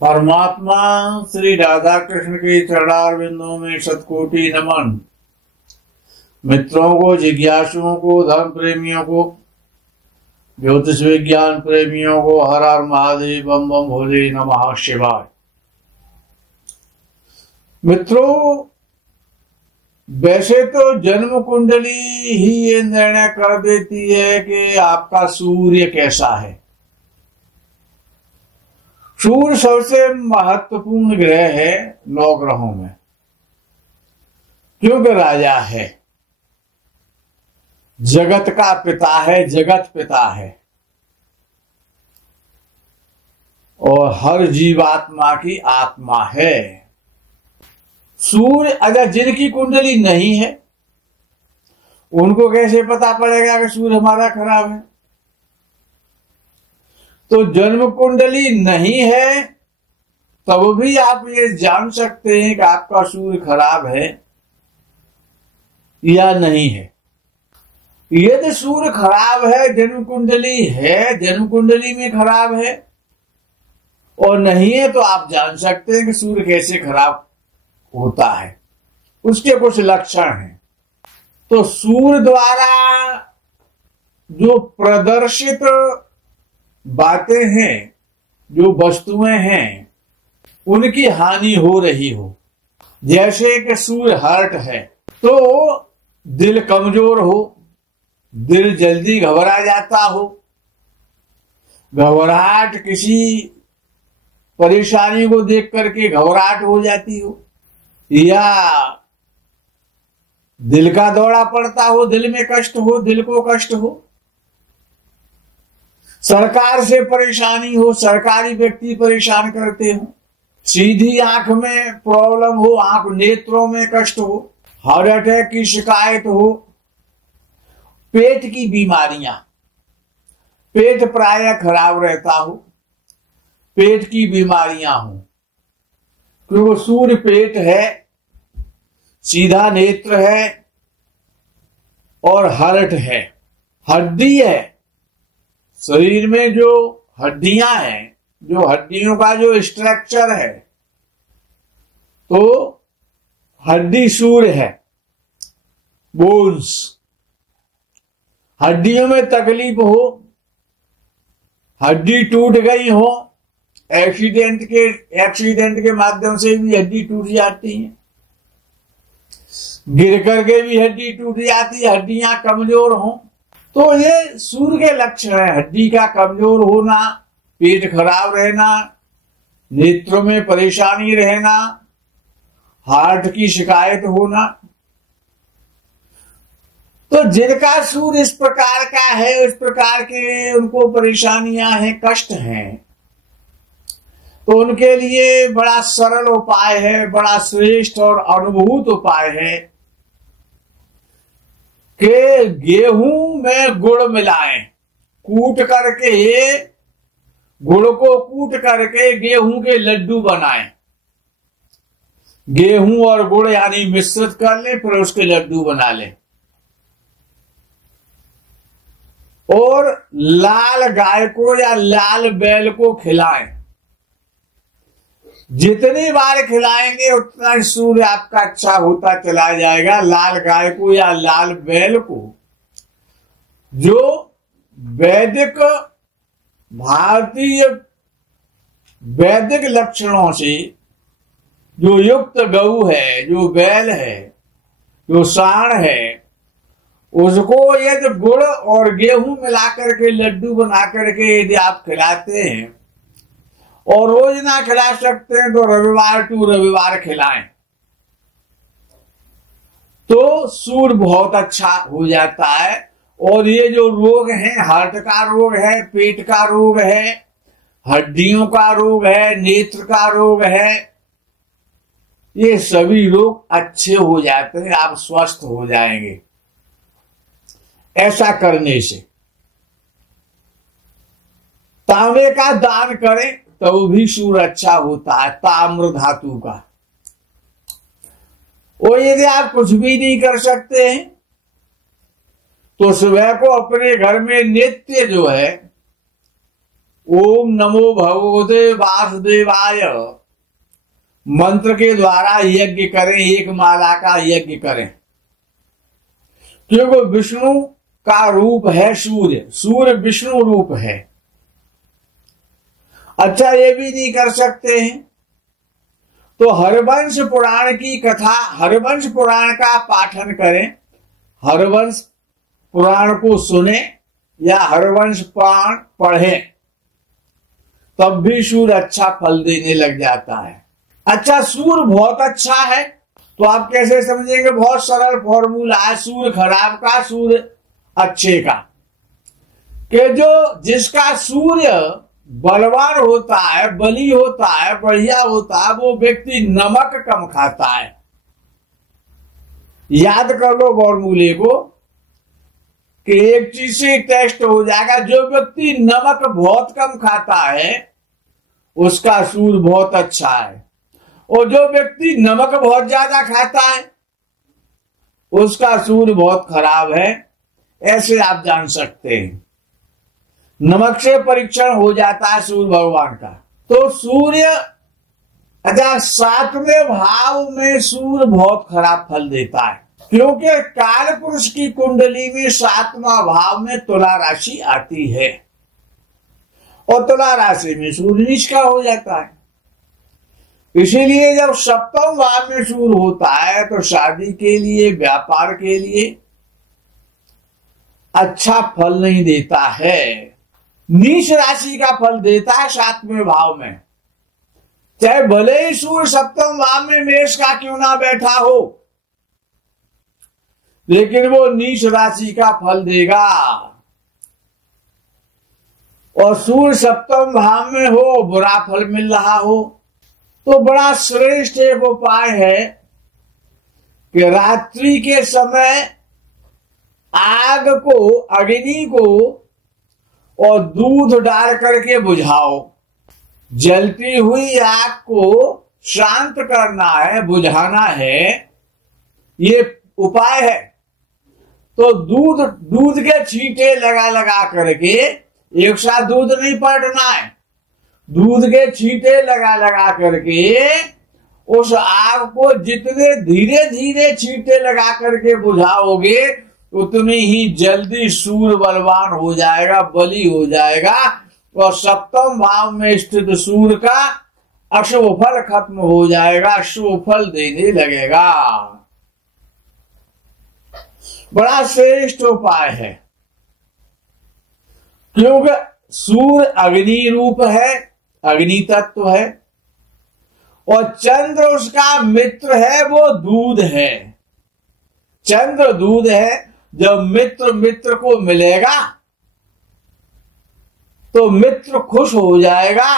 परमात्मा श्री राधा कृष्ण के चरणारविंदों में शतकोटि नमन। मित्रों को, जिज्ञासुओं को, धर्म प्रेमियों को, ज्योतिष विज्ञान प्रेमियों को हर हर महादेव, बम बम भोले, नमः शिवाय। मित्रों, वैसे तो जन्म कुंडली ही ये निर्णय कर देती है कि आपका सूर्य कैसा है। सूर्य सबसे महत्वपूर्ण ग्रह है 9 ग्रहों में, क्योंकि राजा है, जगत का पिता है, जगत पिता है और हर जीवात्मा की आत्मा है। सूर्य अगर जिनकी कुंडली नहीं है उनको कैसे पता पड़ेगा कि सूर्य हमारा खराब है। तो जन्म कुंडली नहीं है तब भी आप ये जान सकते हैं कि आपका सूर्य खराब है या नहीं है। यदि सूर्य खराब है, जन्म कुंडली है, जन्म कुंडली में खराब है और नहीं है, तो आप जान सकते हैं कि सूर्य कैसे खराब होता है। उसके कुछ लक्षण हैं। तो सूर्य द्वारा जो प्रदर्शित बातें हैं, जो वस्तुएं हैं, उनकी हानि हो रही हो। जैसे कि सूर्य हर्ट है तो दिल कमजोर हो, दिल जल्दी घबरा जाता हो, घबराहट, किसी परेशानी को देख करके घबराहट हो जाती हो, या दिल का दौरा पड़ता हो, दिल में कष्ट हो, दिल को कष्ट हो, सरकार से परेशानी हो, सरकारी व्यक्ति परेशान करते हो, सीधी आंख में प्रॉब्लम हो, आंख नेत्रों में कष्ट हो, हार्ट अटैक की शिकायत हो, पेट की बीमारियां, पेट प्रायः खराब रहता हो, पेट की बीमारियां हो, क्योंकि सूर्य पेट है, सीधा नेत्र है और हर्ट है, हड्डी है। शरीर में जो हड्डियां हैं, जो हड्डियों का जो स्ट्रक्चर है, तो हड्डी सूर्य है, बोन्स। हड्डियों में तकलीफ हो, हड्डी टूट गई हो, एक्सीडेंट के माध्यम से भी हड्डी टूट जाती है, गिर करके भी हड्डी टूट जाती है, हड्डियां कमजोर हो, तो ये सूर्य के लक्षण है। हड्डी का कमजोर होना, पेट खराब रहना, नेत्रों में परेशानी रहना, हार्ट की शिकायत होना। तो जिनका सूर्य इस प्रकार का है, इस प्रकार के उनको परेशानियां हैं, कष्ट हैं, तो उनके लिए बड़ा सरल उपाय है, बड़ा श्रेष्ठ और अनुभूत उपाय है कि गेहूं में गुड़ मिलाएं, कूट करके, गुड़ को कूट करके गेहूं के लड्डू बनाएं। गेहूं और गुड़ यानी मिश्रित कर लें, फिर उसके लड्डू बना लें और लाल गाय को या लाल बैल को खिलाएं। जितनी बार खिलाएंगे उतना ही सूर्य आपका अच्छा होता चला जाएगा। लाल गाय को या लाल बैल को, जो वैदिक, भारतीय वैदिक लक्षणों से जो युक्त गऊ है, जो बैल है, जो सांड है, उसको यदि गुड़ और गेहूं मिलाकर के लड्डू बना करके यदि आप खिलाते हैं, और रोज ना खिला सकते हैं तो रविवार टू रविवार खिलाएं, तो सूर्य बहुत अच्छा हो जाता है। और ये जो रोग हैं, हार्ट का रोग है, पेट का रोग है, हड्डियों का रोग है, नेत्र का रोग है, ये सभी रोग अच्छे हो जाते हैं, आप स्वस्थ हो जाएंगे ऐसा करने से। तांबे का दान करें तो भी सूर्य अच्छा होता है, ताम्र धातु का। और यदि आप कुछ भी नहीं कर सकते हैं तो सुबह को अपने घर में नित्य जो है ओम नमो भगवते वासुदेवाय मंत्र के द्वारा यज्ञ करें, एक माला का यज्ञ करें, क्योंकि विष्णु का रूप है सूर्य, सूर्य विष्णु रूप है। अच्छा, ये भी नहीं कर सकते हैं तो हरवंश पुराण की कथा, हरवंश पुराण का पाठन करें, हरवंश पुराण को सुने या हरवंश पुराण पढ़ें, तब भी सूर्य अच्छा फल देने लग जाता है। अच्छा, सूर्य बहुत अच्छा है तो आप कैसे समझेंगे? बहुत सरल फॉर्मूला है सूर्य खराब का, सूर्य अच्छे का, कि जो जिसका सूर्य बलवान होता है, बली होता है, बढ़िया होता है, वो व्यक्ति नमक कम खाता है। याद कर लो फॉर्मूले को कि एक चीज से टेस्ट हो जाएगा। जो व्यक्ति नमक बहुत कम खाता है उसका सूर्य बहुत अच्छा है, और जो व्यक्ति नमक बहुत ज्यादा खाता है उसका सूर्य बहुत खराब है। ऐसे आप जान सकते हैं, नमक से परीक्षण हो जाता है सूर्य भगवान का। तो सूर्य, अच्छा, 7वें भाव में सूर्य बहुत खराब फल देता है, क्योंकि काल पुरुष की कुंडली में 7वां भाव में तुला राशि आती है, और तुला राशि में सूर्य नीच का हो जाता है। इसीलिए जब 7वें भाव में सूर्य होता है तो शादी के लिए, व्यापार के लिए अच्छा फल नहीं देता है, नीच राशि का फल देता है 7वें भाव में। चाहे भले ही सूर्य 7वें भाव में मेष का क्यों ना बैठा हो, लेकिन वो नीच राशि का फल देगा। और सूर्य 7वें भाव में हो, बुरा फल मिल रहा हो, तो बड़ा श्रेष्ठ एक उपाय है कि रात्रि के समय आग को, अग्नि को और दूध डाल करके बुझाओ। जलती हुई आग को शांत करना है, बुझाना है, ये उपाय है। तो दूध के छींटे लगा लगा करके, एक साथ दूध नहीं पलटना है, दूध के छींटे लगा लगा करके उस आग को जितने धीरे धीरे छींटे लगा करके बुझाओगे उतनी ही जल्दी सूर्य बलवान हो जाएगा, बली हो जाएगा, और 7वें भाव में स्थित सूर्य का अशुभ फल खत्म हो जाएगा, शुभ फल देने लगेगा। बड़ा श्रेष्ठ उपाय है, क्योंकि सूर्य अग्नि रूप है, अग्नि तत्व है, और चंद्र उसका मित्र है, वो दूध है। चंद्र दूध है। जब मित्र को मिलेगा तो मित्र खुश हो जाएगा,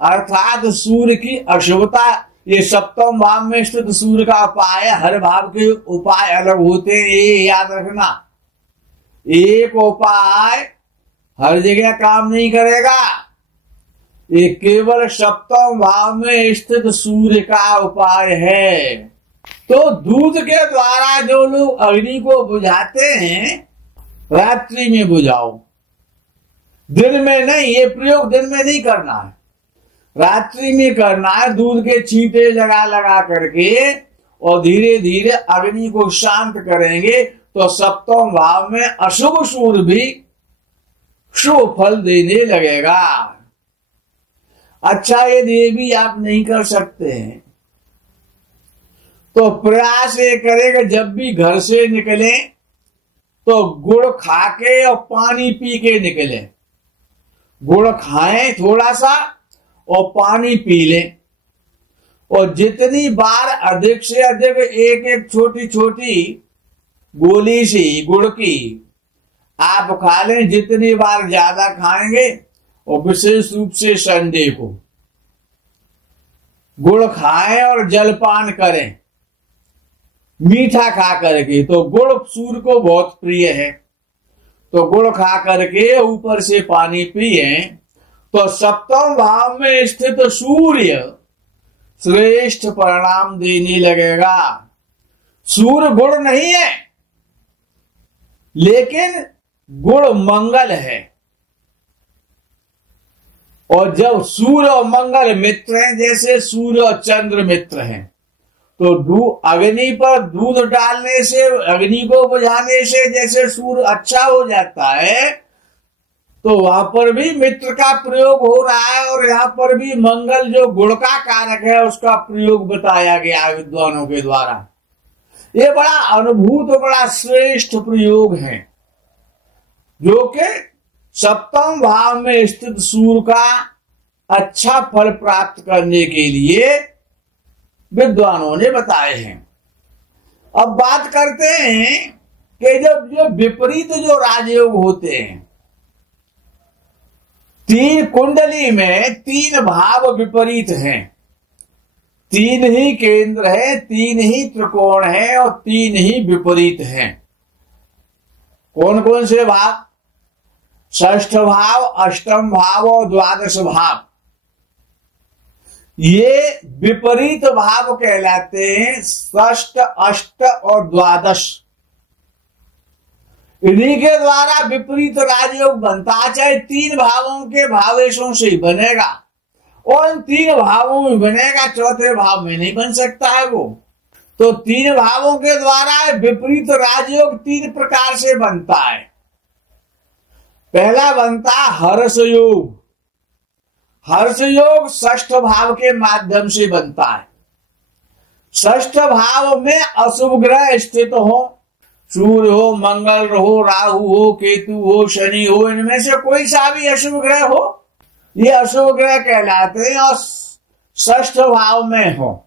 अर्थात सूर्य की अशुभता। ये 7वें भाव में स्थित सूर्य का उपाय, हर भाव के उपाय अलग होते हैं, ये याद रखना। एक उपाय हर जगह काम नहीं करेगा, ये केवल 7वें भाव में स्थित सूर्य का उपाय है। तो दूध के द्वारा जो लोग अग्नि को बुझाते हैं, रात्रि में बुझाओ, दिन में नहीं। ये प्रयोग दिन में नहीं करना है, रात्रि में करना है। दूध के छींटे लगा लगा करके और धीरे धीरे अग्नि को शांत करेंगे तो 7वें भाव में अशुभ सूर्य भी शुभ फल देने लगेगा। अच्छा, ये भी आप नहीं कर सकते हैं तो प्रयास ये करेगा, जब भी घर से निकले तो गुड़ खा के और पानी पी के निकले। गुड़ खाएं थोड़ा सा और पानी पी लें, और जितनी बार अधिक से अधिक एक एक छोटी छोटी गोली सी गुड़ की आप खा लें। जितनी बार ज्यादा खाएंगे, और विशेष रूप से संडे को गुड़ खाएं और जलपान करें मीठा खा करके। तो गुड़ सूर्य को बहुत प्रिय है, तो गुड़ खा करके ऊपर से पानी पिए तो 7वें भाव में स्थित सूर्य श्रेष्ठ परिणाम देने लगेगा। सूर्य गुण नहीं है, लेकिन गुण मंगल है। और जब सूर्य और मंगल मित्र हैं, जैसे सूर्य और चंद्र मित्र हैं, तो अग्नि पर दूध डालने से, अग्नि को बुझाने से जैसे सूर्य अच्छा हो जाता है, तो वहां पर भी मित्र का प्रयोग हो रहा है। और यहाँ पर भी मंगल जो गुण का कारक है उसका प्रयोग बताया गया विद्वानों के द्वारा। ये बड़ा अनुभूत और बड़ा श्रेष्ठ प्रयोग है, जो कि सप्तम भाव में स्थित सूर्य का अच्छा फल प्राप्त करने के लिए विद्वानों ने बताए हैं। अब बात करते हैं कि जब जो विपरीत जो राजयोग होते हैं, तीन कुंडली में तीन भाव विपरीत हैं, तीन ही केंद्र है, तीन ही त्रिकोण है और तीन ही विपरीत हैं। कौन कौन से भाव? षष्ठ भाव, अष्टम भाव और द्वादश भाव। ये विपरीत भाव कहलाते हैं, षष्ठ, अष्ट और द्वादश। इन्हीं के द्वारा विपरीत राजयोग बनता, चाहे तीन भावों के भावेशों से ही बनेगा, और इन तीन भावों में बनेगा, चौथे भाव में नहीं बन सकता है वो। तो तीन भावों के द्वारा विपरीत राजयोग तीन प्रकार से बनता है। पहला बनता हर्ष योग। हर्ष योग षष्ठ भाव के माध्यम से बनता है। षष्ठ भाव में अशुभ ग्रह स्थित हो, सूर्य हो, मंगल हो, राहु हो, केतु हो, शनि हो, इनमें से कोई सा भी अशुभ ग्रह हो, ये अशुभ ग्रह कहलाते हैं। और षष्ठ भाव में हो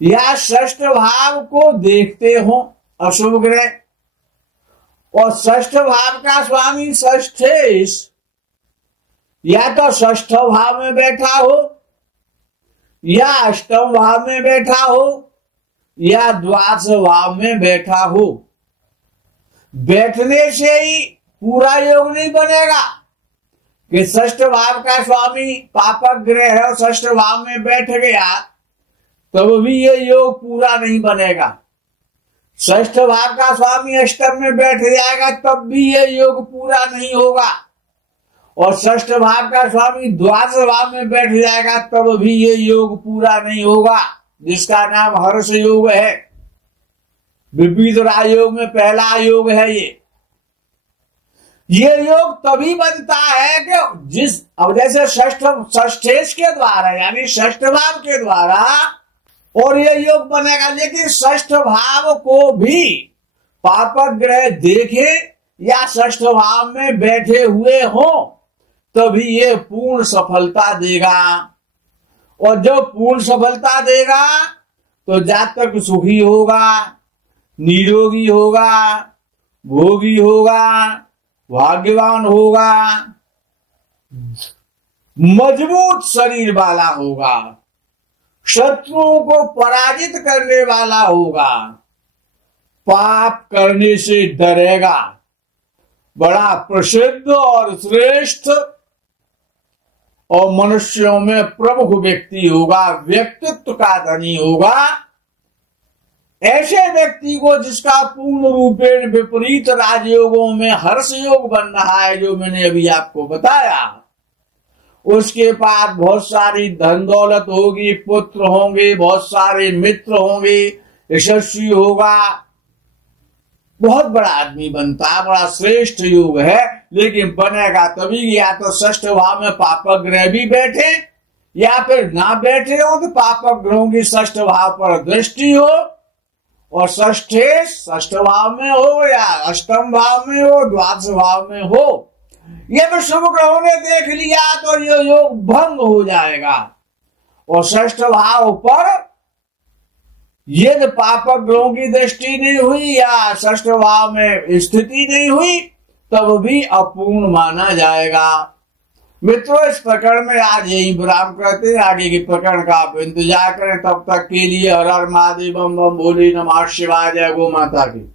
या षष्ठ भाव को देखते हो अशुभ ग्रह, और षष्ठ भाव का स्वामी षष्ठेश या तो षष्ठ भाव में बैठा हो, या अष्टम भाव में बैठा हो, या द्वादश भाव में बैठा हो। बैठने से ही पूरा योग नहीं बनेगा कि षष्ठ भाव का स्वामी पापक ग्रह है और षष्ठ भाव में बैठ गया, तब भी ये योग पूरा नहीं बनेगा। षष्ठ भाव का स्वामी अष्टम में बैठ जाएगा, तब भी ये योग पूरा नहीं होगा। और षष्ठ भाव का स्वामी द्वादश भाव में बैठ जाएगा, तब भी ये योग पूरा नहीं होगा, जिसका नाम हर्ष योग है। विपरीत राजयोग में पहला योग है ये योग तभी बनता है कि अब जैसे षष्ठेश के द्वारा यानी षष्ठ भाव के द्वारा और ये योग बनेगा, लेकिन षष्ठ भाव को भी पापक ग्रह देखे या षष्ठ भाव में बैठे हुए हो, तभी ये पूर्ण सफलता देगा। और जब पूर्ण सफलता देगा तो जातक सुखी होगा, निरोगी होगा, भोगी होगा, भाग्यवान होगा, मजबूत शरीर वाला होगा, शत्रुओं को पराजित करने वाला होगा, पाप करने से डरेगा, बड़ा प्रसिद्ध और श्रेष्ठ और मनुष्यों में प्रमुख व्यक्ति होगा, व्यक्तित्व का धनी होगा। ऐसे व्यक्ति को जिसका पूर्ण रूपेण विपरीत राजयोगों में हर्ष योग बन रहा है, जो मैंने अभी आपको बताया, उसके पास बहुत सारी धन दौलत होगी, पुत्र होंगे, बहुत सारे मित्र होंगे, यशस्वी होगा, बहुत बड़ा आदमी बनता है, बड़ा श्रेष्ठ योग है। लेकिन बनेगा तभी या तो षष्ठ भाव में पापक ग्रह भी बैठे या फिर ना बैठे हो, तो पापक ग्रहों की षष्ठ भाव पर दृष्टि हो, और षष्ठ भाव में हो या अष्टम भाव में हो, द्वादश भाव में हो। ये तो शुभ ग्रहों ने देख लिया तो ये योग भंग हो जाएगा। और षष्ठ भाव पर यदि पापक ग्रहों की दृष्टि नहीं हुई या षष्ठ भाव में स्थिति नहीं हुई, तब भी अपूर्ण माना जाएगा। मित्रों, इस प्रकरण में आज यही विराम करते हैं। आगे के प्रकरण का आप इंतजार करें। तब तक के लिए हर हर महादेव, बम बम भोले, नमः शिवाय, जय गो माता की।